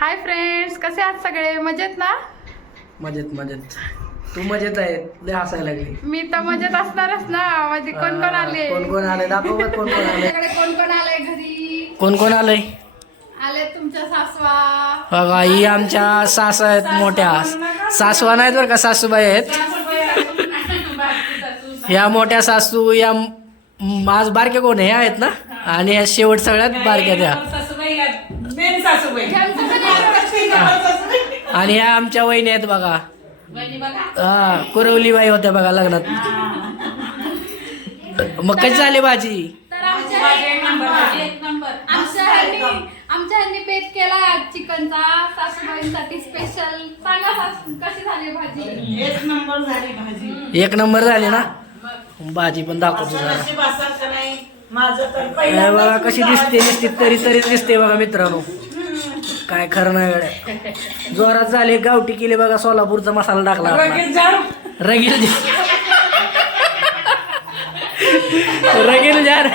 Hi friends कसे आहात सगळे? मजेत ना? मजेत मजेत. तू मजेत आहे. लय हसायला लागली. मी तर मजेत असणारच ना. म्हणजे कोण कोण आले? कोण कोण आले? दाखव कोण कोण आले. कोण कोण आले घरी? कोण कोण आलंय? आले तुमच्या सासवा. बघा ही आमच्या सास आहेत मोठ्या. सासवा नाहीत बरं का सासूबाई आहेत. ह्या मोठ्या सासू या म- आज बारक्या कोण हे आहेत ना? आणि ह्या शेवट सगळ्यात बारक्या त्या. आणि ह्या आमच्या वहिनी आहेत बघा. हा कुरवली बाई होत्या बघा लग्नात. मग कशी झाली भाजी? तर आमच्या ह्यांनी पेट केला आज चिकनचा. सासूबाईंसाठी स्पेशल सांगा सासू कशी झाली भाजी? एक नंबर झाली भाजी. एक नंबर झाली ना? भाजी पण दाखवतो जरा. माझं बघा कशी दिसते दिसते तरी तरी दिसते बघा मित्रांनो. काय खरं नाही गड्या जोरात झाले गावठी केली बघा सोलापूरचा मसाला टाकला. रगील. रगील रगील जार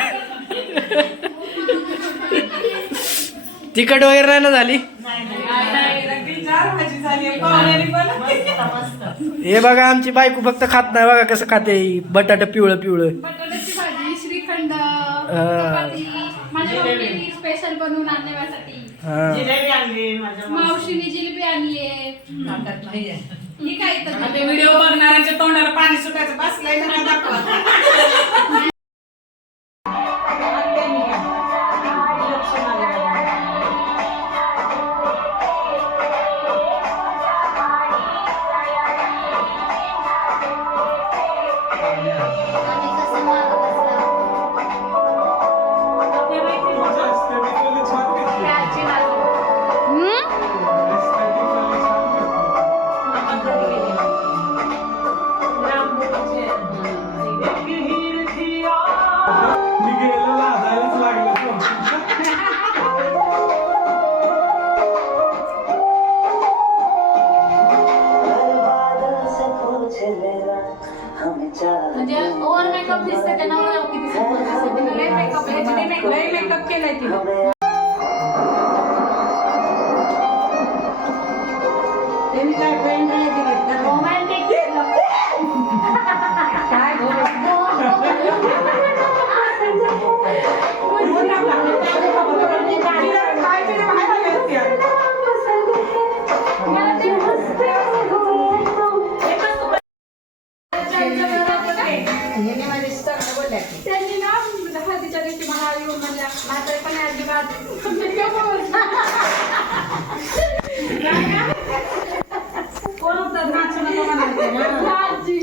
तिखट वगैरे नाही ना झाली नाही, नाही, रगील झाड भाजी झाली आहे. पाहुण्यानी पण. हे बघा आमची बायको फक्त खात नाही बघा कसं खाते बटाटा पिवळं पिवळं बटाट्याची भाजी श्रीखंड हा. स्पेशल बनवून आणण्यासाठी जिलेबी आणली माझ्या मावशीने. जिलेबी आणलीये ही काय तर ते व्हिडिओ बघणाऱ्यांच्या तोंडाला पाणी सुटायचं. बसलंय त्यांनी ना हळदीच्या दिवशी मला येऊन म्हणल्या म्हातारे पण आहे अजिबात तुम्ही कोण होतं नाचणं तो म्हणायचं ना. आजी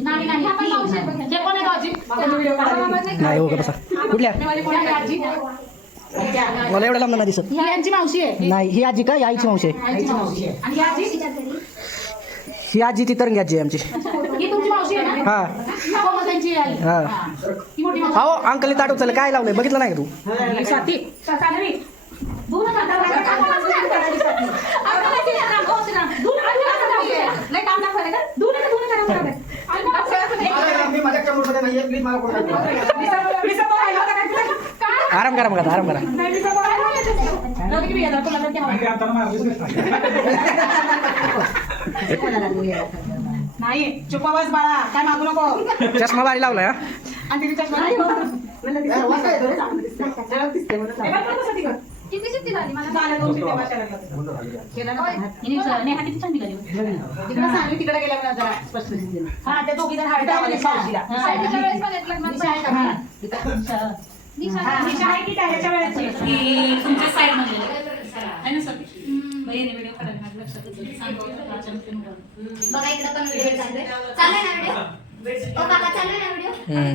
नाही नाही आपण मावशी आहे बघा. जे कोण आहे आजी नाही हो का बसा कुठल्या मला एवढं लांब नाही दिसत. ही यांची मावशी आहे. नाही ही आजी का ही आईची मावशी आहे. आईची मावशी आहे. आणि ही आजी? ही आजी ती तरंगी आजी आहे आमची. ही तुमची मावशी आहे ना? हा. हो, मग त्यांची आई. हा. ही. मोठी मावशी. हो अंकल ताट उचल काय लावलंय? बघितलं नाही का तू? ही स्वाती दूध खाता दूध दूध. आराम करा मग आता आराम करा. नाही चुप बस बाळा काय मागू नको. चष्मा भारी लावलाय हा? आणि तिथे चष्मा. हे. तिकडं. जरा स्पष्ट दिसते हा त्या दोघी जण हाडीत आम्हाला मावशीला. सायलीच्या वेळेस पण एक लग्नात बाहेर. निशा निशा आहे की त्याच्या वेळेची की तुमच्या साईडमध्ये. आहे ना सतीश बहिणी व्हिडिओ काढायला माझ्या लक्षात येतं. सांगतो, अचानक ते मुलं. बघा इकडे पण व्हिडिओ चालू चालू आहे ना व्हिडिओ ओ काका चालू आहे ना व्हिडिओ हम्म.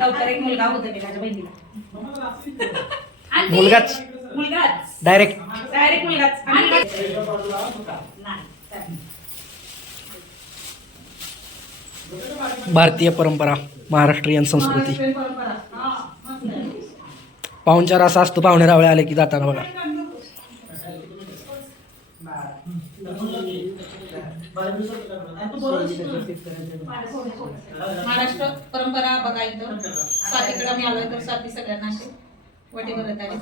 लवकर एक मुलगा होता ते माझ्या बहिणीला. मुलगाच. मुलगाच. डायरेक्ट डायरेक्ट मुलगाच. भारतीय परंपरा महाराष्ट्रीयन संस्कृती. पाहुणचार असा असतो पाहुणे रावळे आले की जाताना बघा. महाराष्ट्र परंपरा बघा इथं. स्वातीकडे मी आलोय तर स्वाती सगळ्यांना अशी वटी भरत आहे.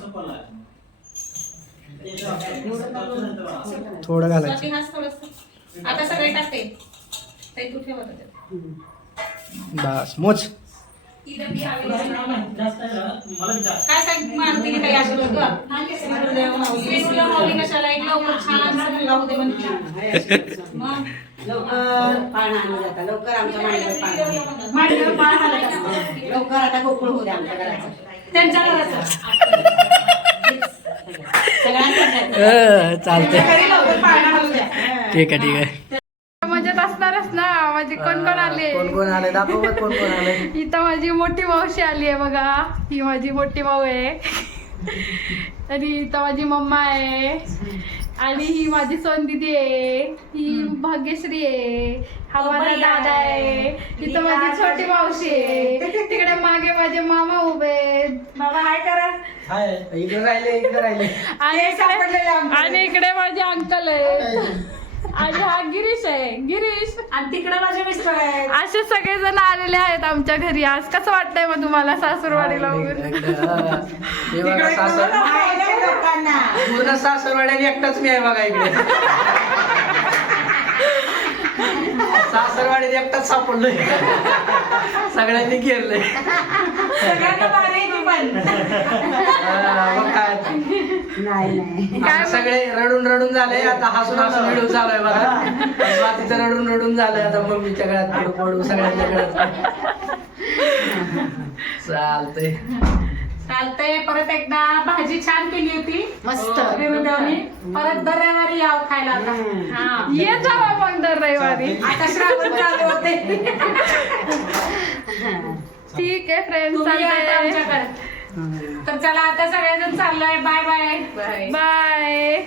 थोडं घालायचं. आता सगळे टाकते. ते होते बस मोज. काय सांग मानते की काही आशीर्वाद ग? गुरुदेव माऊली. गुरुदेव माऊली कशाला? एक लवकर छान मुलगा होते म्हणते मग? लवकर पान आणलं जातं लवकर आमच्या मांडीवर. मांडीवर. लवकर आता गोकुळ होऊ द्या आमच्या घराचं. त्यांच्या घराचं. सगळ्यांचं अं, चालतंय. ठीक आहे ठीक आहे मजेत असणारच ना माझी कोण कोण आले? कोण कोण आले? दाखव बघ कोण कोण आले. इथं माझी मोठी मावशी आली आहे बघा. ही माझी मोठी भाऊ आहे. आणि इथं माझी मम्मा आहे. आणि ही माझी सोन दिदी आहे. ही भाग्यश्री आहे. हा माझा दादा आहे. इथं माझी छोटी मावशी आहे. तिकडे मागे माझे मामा उभे आहेत. बाबा हाय करा. इकडे राहिले इकडे राहिले. आणि इकडे आणि इकडे माझे अंकल आहे आणि हा गिरीश आहे. गिरीश! आणि तिकडे माझे मिस्टर आहेत. असे सगळेजण आलेले आहेत आमच्या घरी. आज कसं वाटतंय मग तुम्हाला सासूरवाडीला वगैरे? पूर्ण सासरवाड्याने एकटाच मी आहे बघा इकडे. सासरवाडीत एकटाच सापडलोय. सगळ्यांनी घेरलंय. सगळ्यांना पण. नाही नाही. आता सगळे रडून रडून झाले आता हसून हसून व्हिडिओ चालू आहे बघा. स्वातीचं रडून रडून झालंय आता मम्मीच्या गळ्यात पडू पडू सगळ्यांच्या गळ्यात चालतंय. चालतंय. परत एकदा भाजी छान केली होती. मस्त. हो, परत दर रविवारी याव खायला आता. ये जावा आपण दर रविवारी आता श्रावण चालू होते. ठीक आहे फ्रेंड्स तर चला आता सगळेजण चाललोय. बाय. बाय. बाय.